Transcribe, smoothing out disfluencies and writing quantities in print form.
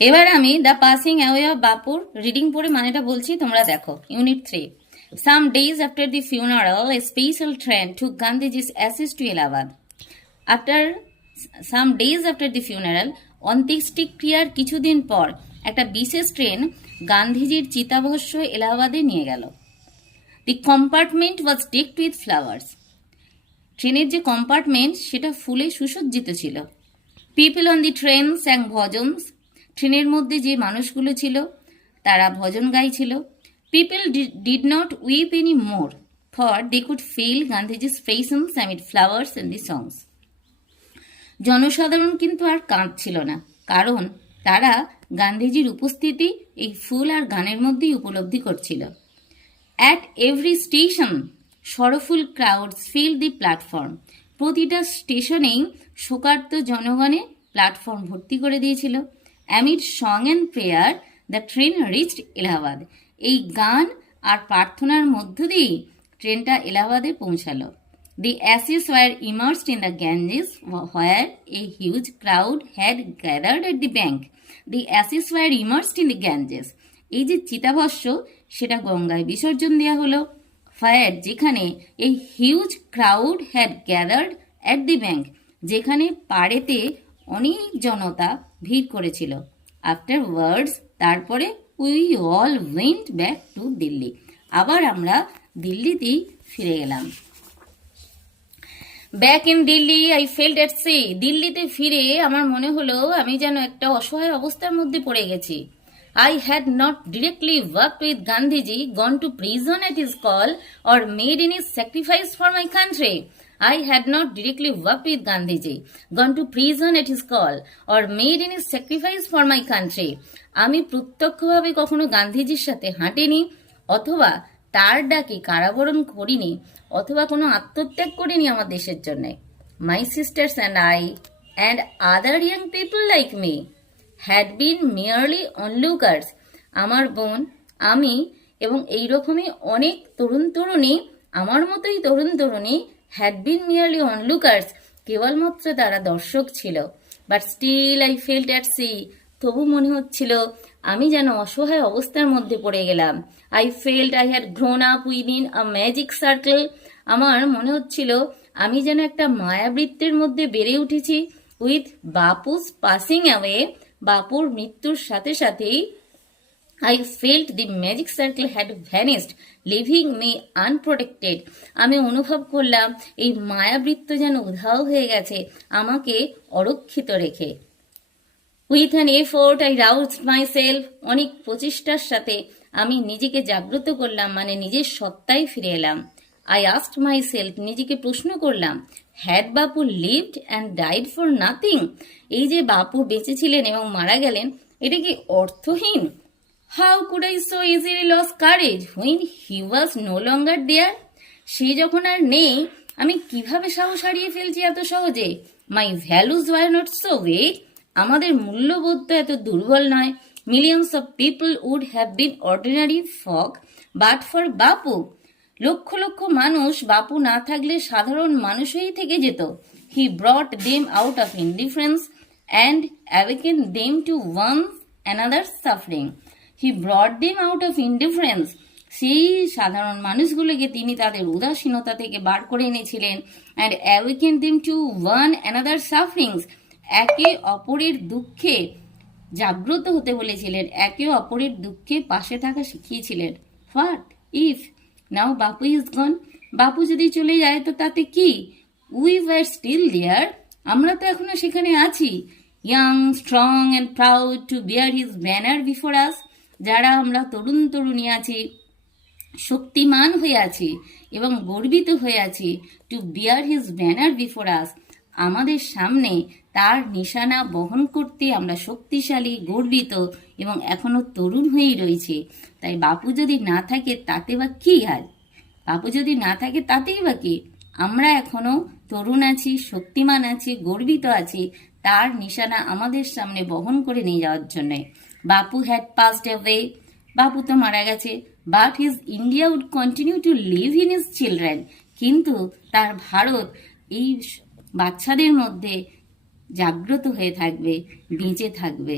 এবার আমি the passing away of বাপুর রিডিং পড়ে মানেটা বলছি, তোমরা দেখো। Unit 3. Some days after the funeral, a special train took Gandhiji's ashes to Allahabad. Some days after the funeral, অন্ত্যেষ্টিক্রিয়ার কিছুদিন পর একটা বিশেষ ট্রেন গান্ধীজির চিতাভস্য এলাহাবাদে নিয়ে গেল। The compartment was decked with flowers. ট্রেনের যে কম্পার্টমেন্ট সেটা ফুলে সুসজ্জিত ছিল। People on the train sang bhajans. ট্রেনের মধ্যে যে মানুষগুলো ছিল তারা ভজন গাইছিল। People did not weep any more, for they could feel Gandhiji's presence amid flowers and the songs. জনসাধারণ কিন্তু আর কাঁদছিল না, কারণ তারা গান্ধীজির উপস্থিতি এই ফুল আর গানের মধ্যেই উপলব্ধি করছিল। At every station sorrowful crowds fill the platform. প্রতিটা স্টেশনেই শোকার্ত জনগণে প্ল্যাটফর্ম ভর্তি করে দিয়েছিল। Amid song and prayer the train reached Allahabad. এই গান আর প্রার্থনার মধ্য দিয়েই ট্রেনটা এলাহাবাদে পৌঁছালো। The ashes were immersed in the Ganges, where a huge crowd had gathered at the bank. The ashes were immersed in the Ganges. এই যে চিতাভস্য সেটা গঙ্গায় বিসর্জন দেওয়া হলো। ফায়ার, যেখানে এই huge crowd had gathered at the bank, যেখানে পাড়েতে অনেক জনতা ভিড় করেছিল। আফটার ওয়ার্ডস, তারপরে we all went back to Delhi. আবার আমরা দিল্লিতেই ফিরে গেলাম। Back in Delhi I felt at sea. দিল্লিতে ফিরে আমার মনে হলো আমি যেন একটা অসহায় অবস্থার মধ্যে পড়ে গেছি। I had not directly worked with Gandhiji, gone to prison at his call, or made any sacrifice for my country. I had not directly worked with Gandhiji, gone to prison at his call, or made any sacrifice for my country. আমি প্রত্যক্ষভাবে কখনো গান্ধীজির সাথে হাঁটিনি, অথবা তার ডাকে কারাবরণ করিনি, অথবা কোনো আত্মত্যাগ করিনি আমার দেশের জন্য। My sisters and I and other young people like me had been merely onlookers. আমার বোন, আমি এবং এইরকমই অনেক তরুণ তরুণী, আমার মতোই তরুণ তরুণী, had been merely onlookers, কেবলমাত্র তারা দর্শক ছিল। But still I felt at sea, তবু মনে হচ্ছিল আমি যেন অসহায় অবস্থার মধ্যে পড়ে গেলাম। I felt I had grown up within a magic circle, আমার মনে হচ্ছিল আমি যেন একটা মায়াবৃত্তের মধ্যে বেড়ে উঠেছি। উইথ বাপুস পাসিং অ্যাওয়ে, বাপুর মৃত্যুর সাথে সাথেই I felt the magic circle had vanished, leaving me unprotected. আমি অনুভব করলাম এই মায়াবৃত্ত যেন উধাও হয়ে গেছে, আমাকে অরক্ষিত রেখে। With an effort I roused myself. অনেক প্রচেষ্টার সাথে আমি নিজেকে জাগ্রত করলাম, মানে নিজের সত্তায় ফিরে এলাম। I asked myself, নিজেকে প্রশ্ন করলাম, had Bapu lived and died for nothing? এই যে বাপু বেঁচে ছিলেন এবং মারা গেলেন, এটা কি অর্থহীন? How could I so easily lose courage when he was no longer there? সে যখন আর নেই, আমি কিভাবে সাহস হারিয়ে ফেলছি এত সহজে? My values were not so weak. আমাদের মূল্যবোধ তো এত দুর্বল নয়। Millions of people would have been ordinary folk but for বাপু। লক্ষ লক্ষ মানুষ বাপু না থাকলে সাধারণ মানুষই থেকে যেত। He brought them out of indifference and awakened them to one another's suffering. He brought them out of indifference. সেই সাধারণ মানুষগুলোকে তিনি তাদের উদাসীনতা থেকে বার করে এনেছিলেন। and awakened them to one another's sufferings. একে অপরের দুঃখে জাগ্রত হতে বলেছিলেন, একে অপরের দুঃখে পাশে থাকা শিখিয়েছিলেন। What if now Bapu is gone? বাপু যদি চলে যায় তো তাতে কি? We were still there. আমরা তো এখনো সেখানে আছি। Young, strong and proud to bear his banner before us. যারা আমরা তরুণ তরুণী আছি, শক্তিমান হয়ে আছি এবং গর্বিত হয়ে আছি। To bear his banner before us, আমাদের সামনে তার নিশানা বহন করতে আমরা শক্তিশালী, গর্বিত এবং এখনো তরুণ হয়েই রয়েছে। তাই বাপু যদি না থাকে তাতে বা কি হয়? বাপু যদি না থাকে তাতেই বা কি? আমরা এখনো তরুণ আছি, শক্তিমান আছি, গর্বিত আছি তার নিশানা আমাদের সামনে বহন করে নিয়ে যাওয়ার জন্য। বাপু হ্যাড পাসড অ্যাওয়ে, বাপু তো মারা গেছে। But his India would continue to live in his children, কিন্তু তার ভারত এই বাচ্চাদের মধ্যে জাগ্রত হয়ে থাকবে, বেঁচে থাকবে।